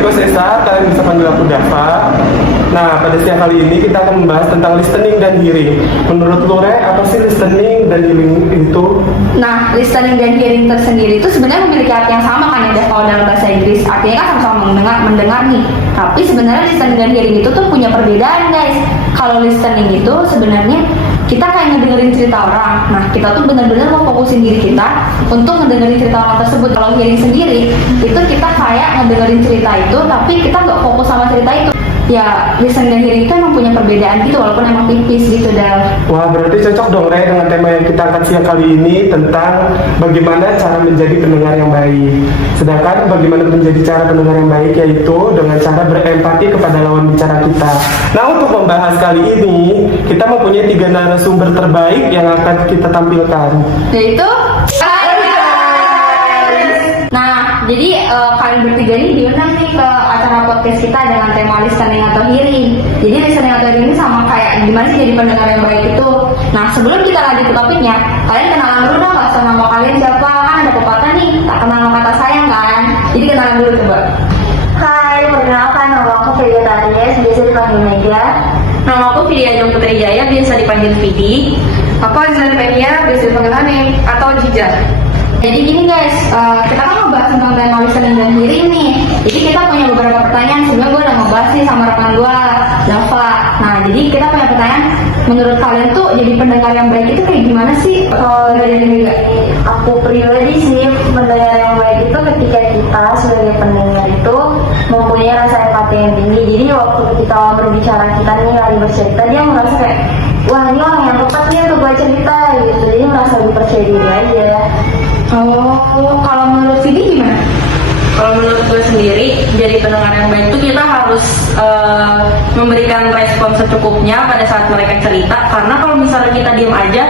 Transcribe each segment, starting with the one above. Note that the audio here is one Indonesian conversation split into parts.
gue Sesa, kalian bisa panggil aku Dava. Nah, pada siang kali ini kita akan membahas tentang listening dan hearing. Menurut lo, Re, apa sih listening dan hearing itu? Nah, listening dan hearing tersendiri itu sebenarnya memiliki arti yang sama kan ya, kalau dalam bahasa Inggris. Artinya kan sama-sama mendengar nih. Tapi sebenarnya listening dan hearing itu tuh punya perbedaan, guys. Kalau listening itu sebenarnya kita kayak ngedengerin cerita orang. Nah, kita tuh benar-benar mau fokusin diri kita untuk ngedengerin cerita orang tersebut. Kalau hearing sendiri, itu kita kayak ngedengerin cerita itu, tapi kita nggak fokus sama cerita itu. Ya, listening dan hearing itu emang punya perbedaan gitu, walaupun emang tipis gitu, Del. Wah, berarti cocok dong, Re, dengan tema yang kita angkat siang kali ini tentang bagaimana cara menjadi pendengar yang baik. Sedangkan bagaimana menjadi cara pendengar yang baik yaitu dengan cara berempati kepada lawan bicara kita. Nah, untuk membahas kali ini, kita mempunyai 3 narasumber terbaik yang akan kita tampilkan. Yaitu Nah, jadi kalian bertiga ini diundang nih ke acara podcast kita dengan tema listening atau hearing. Jadi listening atau hearing ini sama kayak gimana sih jadi pendengar yang baik itu. Nah, sebelum kita lanjut ke topiknya, kalian kenalan dulu dong, nggak usah nama kalian siapa, kan ada pepatah nih, tak kenal nama kata sayang kan. Jadi kenalan dulu coba. Hai, perkenalkan nama aku Vega Taries, biasa dipanggil Mega. Nama aku Vidya Jung Putri Jaya, biasa dipanggil Vidi. Aku Azlan Fenia, biasa dipanggil Hanif atau Jija. Jadi gini guys, kita kan ngebahas tentang tema listening dan hearing nih. Jadi kita punya beberapa pertanyaan. Sebenarnya gue udah ngebahas nih sama rekan gue, Dava. Nah, jadi kita punya pertanyaan. Menurut kalian tuh jadi pendengar yang baik itu kayak gimana sih? Kalau dari aku pribadi sih, pendengar yang baik itu ketika kita sebagai pendengar itu mempunyai rasa empati yang tinggi. Jadi waktu kita berbicara kita nih lagi bercerita, dia merasa kayak, wah ini orang yang tepat nih untuk gue cerita gitu. Jadi merasa lebih percaya diri aja. Oh, kalau menurut Vidi gimana? Kalau menurut gue sendiri, jadi pendengar yang baik itu kita harus memberikan respon secukupnya pada saat mereka cerita. Karena kalau misalnya kita diem aja,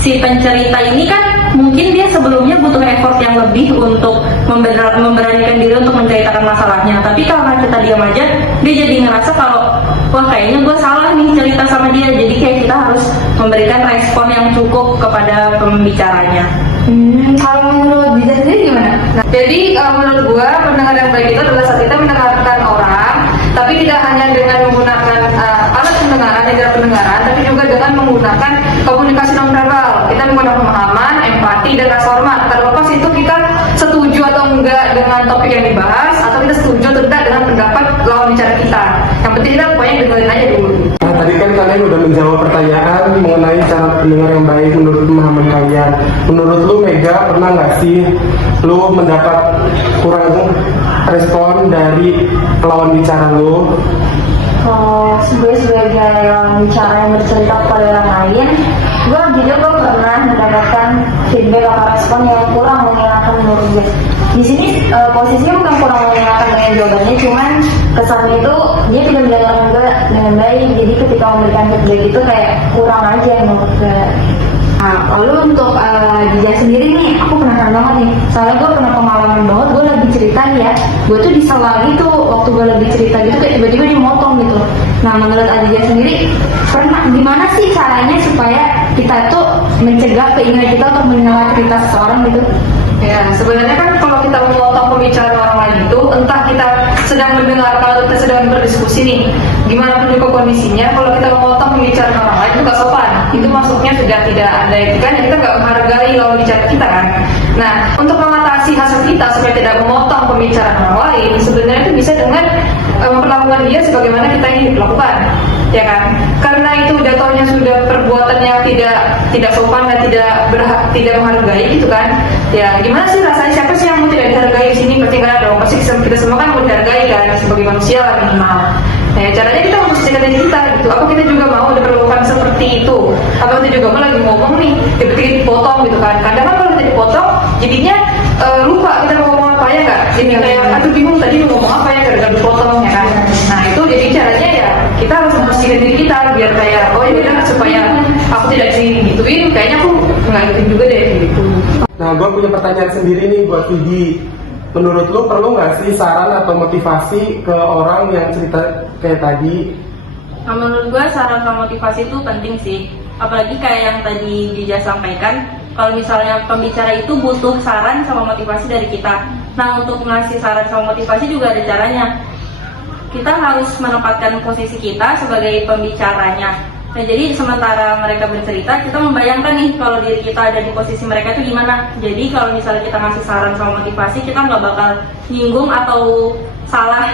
si pencerita ini kan mungkin dia sebelumnya butuh effort yang lebih untuk memberanikan diri untuk menceritakan masalahnya. Tapi karena kita diam aja, dia jadi ngerasa kalau wah kayaknya gue salah nih cerita sama dia. Jadi kayak kita harus memberikan respon yang cukup kepada pembicaranya. Kalau menurut Dija sendiri gimana? Nah, jadi menurut gue pendengar yang baik itu adalah saat kita mendengarkan orang, tapi tidak hanya dengan menggunakan alat pendengaran, indera pendengaran, tapi juga dengan menggunakan komunikasi nonverbal. Kita menggunakan pemahaman, empati, dan rasa hormat. Terlepas itu kita setuju atau enggak dengan topik yang dibahas, atau kita setuju atau tidak dengan pendapat lawan bicara kita. Yang penting kita pokoknya dengerin aja dulu. Nah, tadi kan kalian udah menjawab pertanyaan mengenai cara pendengar yang baik menurut pemahaman kalian. Menurut lu, Mega, pernah nggak sih lu mendapat kurang respon dari lawan bicara lu? Sebagai bicara yang bercerita kepada orang lain, gue jujur pernah mendapatkan feedback atau respon yang kurang menyenangkan menurut gue. Di sini posisinya bukan kurang menyenangkan dengan jawabannya, cuman kesannya itu dia tidak mendengarkan gue dengan baik. Jadi ketika memberikan feedback itu kayak kurang aja menurut gue. Nah, lalu untuk Dija sendiri nih, aku penasaran banget nih. Soalnya gue pernah pengalaman banget, gue lagi cerita nih ya. Gue tuh disela gitu, waktu gue lagi cerita gitu kayak tiba-tiba dimotong gitu. Nah, menurut Dija sendiri, pernah gimana sih caranya supaya kita tuh mencegah keinginan kita untuk mendengar cerita seseorang gitu? Ya, sebenarnya kan kalau kita memotong pembicaraan orang lain itu, entah kita sedang mendengarkan atau kita sedang berdiskusi nih, gimana pun juga kondisinya, kalau kita memotong pembicaraan orang lain itu gak sopan. Itu masuknya sudah tidak ada etikanya, kita gak menghargai lawan bicara kita kan. Nah, untuk mengatasi hasrat kita supaya tidak memotong pembicaraan orang lain, sebenarnya itu bisa dengan memperlakukan dia sebagaimana kita ingin diperlakukan, ya kan? Karena itu jatuhnya sudah perbuatan yang tidak sopan dan tidak menghargai gitu kan. Ya gimana sih rasanya, siapa sih yang mau tidak dihargai di sini? Pasti nggak ada dong, pasti kita semua kan mau dihargai kan sebagai manusia lah minimal. Nah, caranya kita harus cekatan diri kita gitu. Apa kita juga mau diperlakukan seperti itu? Apa kita juga mau lagi ngomong nih, tiba-tiba dipotong gitu kan? Kadang kan kalau kita dipotong, jadinya lupa kita mau ngomong apa ya nggak? Jadi kayak aduh bingung tadi mau ngomong apa ya gara-gara dipotong ya kan? Nah itu jadi caranya ya kita harus membersihkan diri kita biar kayak oh ya udah supaya aku tidak digituin, kayaknya aku nggak gituin juga deh gitu. Nah, gue punya pertanyaan sendiri nih buat Vidi. Menurut lu perlu nggak sih saran atau motivasi ke orang yang cerita kayak tadi? Nah, menurut gue saran sama motivasi itu penting sih. Apalagi kayak yang tadi Dija sampaikan, kalau misalnya pembicara itu butuh saran sama motivasi dari kita. Nah, untuk ngasih saran sama motivasi juga ada caranya. Kita harus menempatkan posisi kita sebagai pembicaranya. Nah, jadi sementara mereka bercerita, kita membayangkan nih kalau diri kita ada di posisi mereka itu gimana. Jadi kalau misalnya kita ngasih saran sama motivasi, kita nggak bakal nyinggung atau salah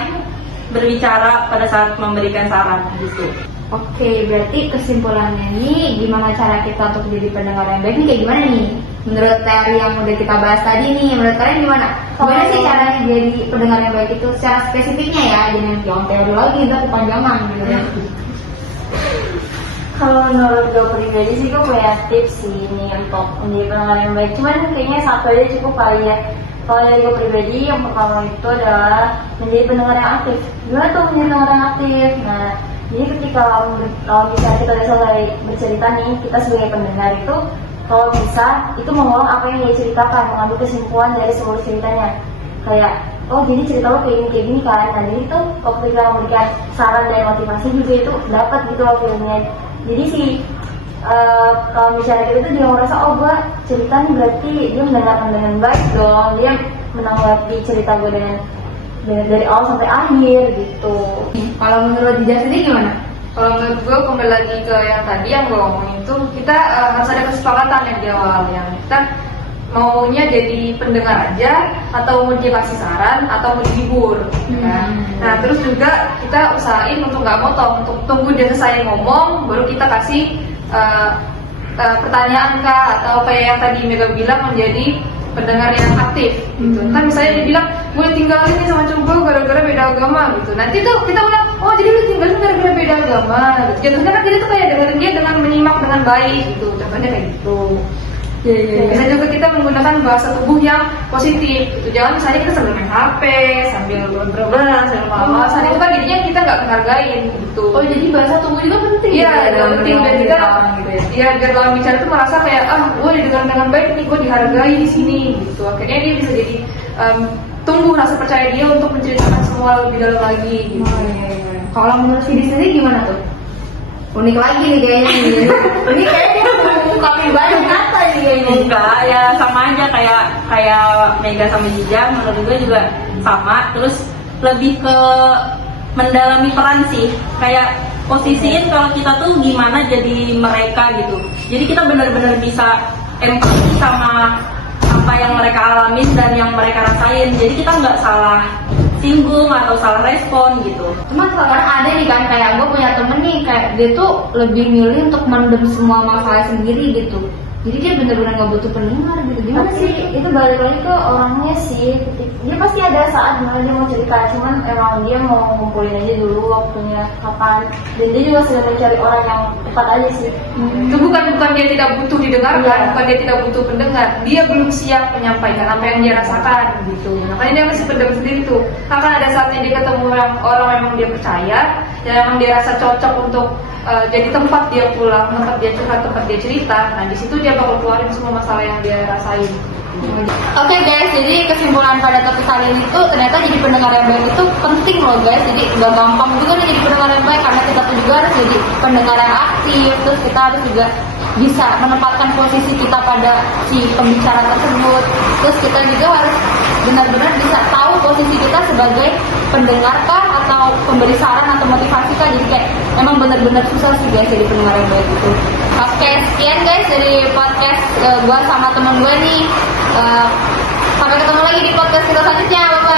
berbicara pada saat memberikan saran gitu. Oke, berarti kesimpulannya nih, gimana cara kita untuk jadi pendengar yang baik nih kayak gimana nih? Menurut teori yang udah kita bahas tadi nih, menurut kalian gimana? Gimana sih caranya jadi pendengar yang baik itu secara spesifiknya ya, jangan teori lagi, udah kepanjangan gitu ya. Kalau menurut gue pribadi sih gue punya tips sih ini untuk menjadi pendengar yang baik. Cuman kayaknya satu aja cukup kali ya. Kalau dari gue pribadi yang pertama itu adalah menjadi pendengar yang aktif. Gimana tuh menjadi pendengar yang aktif? Nah, jadi ketika misalnya kita udah selesai bercerita nih, kita sebagai pendengar itu kalau bisa itu mengulang apa yang dia ceritakan, mengambil kesimpulan dari seluruh ceritanya. Kayak, oh jadi cerita lo kayak gini kan. Nah jadi itu waktu kita memberikan saran dan motivasi juga itu dapat gitu loh filmnya. Jadi sih kalau misalnya kita tuh dia merasa, oh gue cerita nih berarti dia mendengarkan dengan baik dong, dia menanggapi cerita gue dengan dari awal sampai akhir gitu. Kalau menurut Jija sendiri gimana? Kalau menurut gue kembali lagi ke yang tadi yang gue ngomongin itu, kita harus ada kesepakatan yang di awal, yang kita maunya jadi pendengar aja atau mau dia kasih saran atau mau dihibur kan? Nah terus juga kita usahain untuk nggak motong, untuk tunggu dia selesai ngomong baru kita kasih pertanyaan kah, atau kayak yang tadi Mega bilang menjadi pendengar yang aktif gitu. Ntar misalnya dia bilang gue tinggalin nih sama cowok gue gara-gara beda agama gitu, nanti tuh kita bilang oh jadi lu tinggalin gara-gara beda agama gitu. Jatuhnya kan kita tuh kayak dengerin dia dengan menyimak dengan baik gitu, contohnya kayak gitu. Bisa juga kita menggunakan bahasa tubuh yang positif gitu. Jangan misalnya kita sambil main HP, sambil berberan, sambil malas-malasan, itu kan jadinya kita nggak menghargain gitu. Oh jadi bahasa tubuh juga penting. Iya, dalam penting, dan kita gitu ya. ya biar lawan bicara tuh merasa kayak gue didengar dengan baik nih, gue dihargai di sini gitu. Akhirnya dia bisa jadi tumbuh rasa percaya dia untuk menceritakan semua lebih dalam lagi gitu. Oh, iya. Kalau menurut Vidi sendiri gimana tuh? Unik lagi nih kayaknya nih. Ini kayaknya mengungkapin banyak kata nih kayaknya. Enggak, ya sama aja kayak Mega sama Jija, menurut gue juga sama. Terus lebih ke mendalami peran sih, kayak posisiin kalau kita tuh gimana jadi mereka gitu. Jadi kita benar-benar bisa empati sama apa yang mereka alamin dan yang mereka rasain. Jadi kita nggak salah singgung atau salah respon gitu. Cuman kadang ada nih kan, kayak gue punya temen nih, kayak dia tuh lebih milih untuk mendem semua masalah sendiri gitu. Jadi dia bener-bener gak butuh pendengar gitu. Gimana Tapi sih? itu balik lagi ke orangnya sih. Dia pasti ada saat dimana dia mau cerita, cuman emang dia mau ngumpulin aja dulu waktunya kapan. Dan dia juga sedang mencari orang yang tepat aja sih. Itu bukan dia tidak butuh didengarkan, Iya. bukan dia tidak butuh pendengar, dia belum siap menyampaikan apa yang dia rasakan gitu. Makanya dia masih pendam sendiri tuh. Akan ada saatnya dia ketemu orang yang memang dia percaya, dan memang dia rasa cocok untuk jadi tempat dia pulang, tempat dia curhat, tempat dia cerita. Nah di situ dia bakal keluarin semua masalah yang dia rasain. Oke guys, jadi kesimpulan pada topik kali ini tuh ternyata jadi pendengar yang baik itu penting loh guys. Jadi gak gampang juga nih jadi pendengar yang baik, karena kita tuh juga harus jadi pendengar yang aktif. Terus kita harus juga bisa menempatkan posisi kita pada si pembicara tersebut. Terus kita juga harus benar-benar bisa tahu posisi kita sebagai pendengar kah atau pemberi saran atau motivasi kah. Jadi kayak emang benar-benar susah sih guys jadi pendengar yang baik itu. Oke, sekian guys dari podcast gua sama temen gue nih. Sampai ketemu lagi di podcast kita selanjutnya. Bye.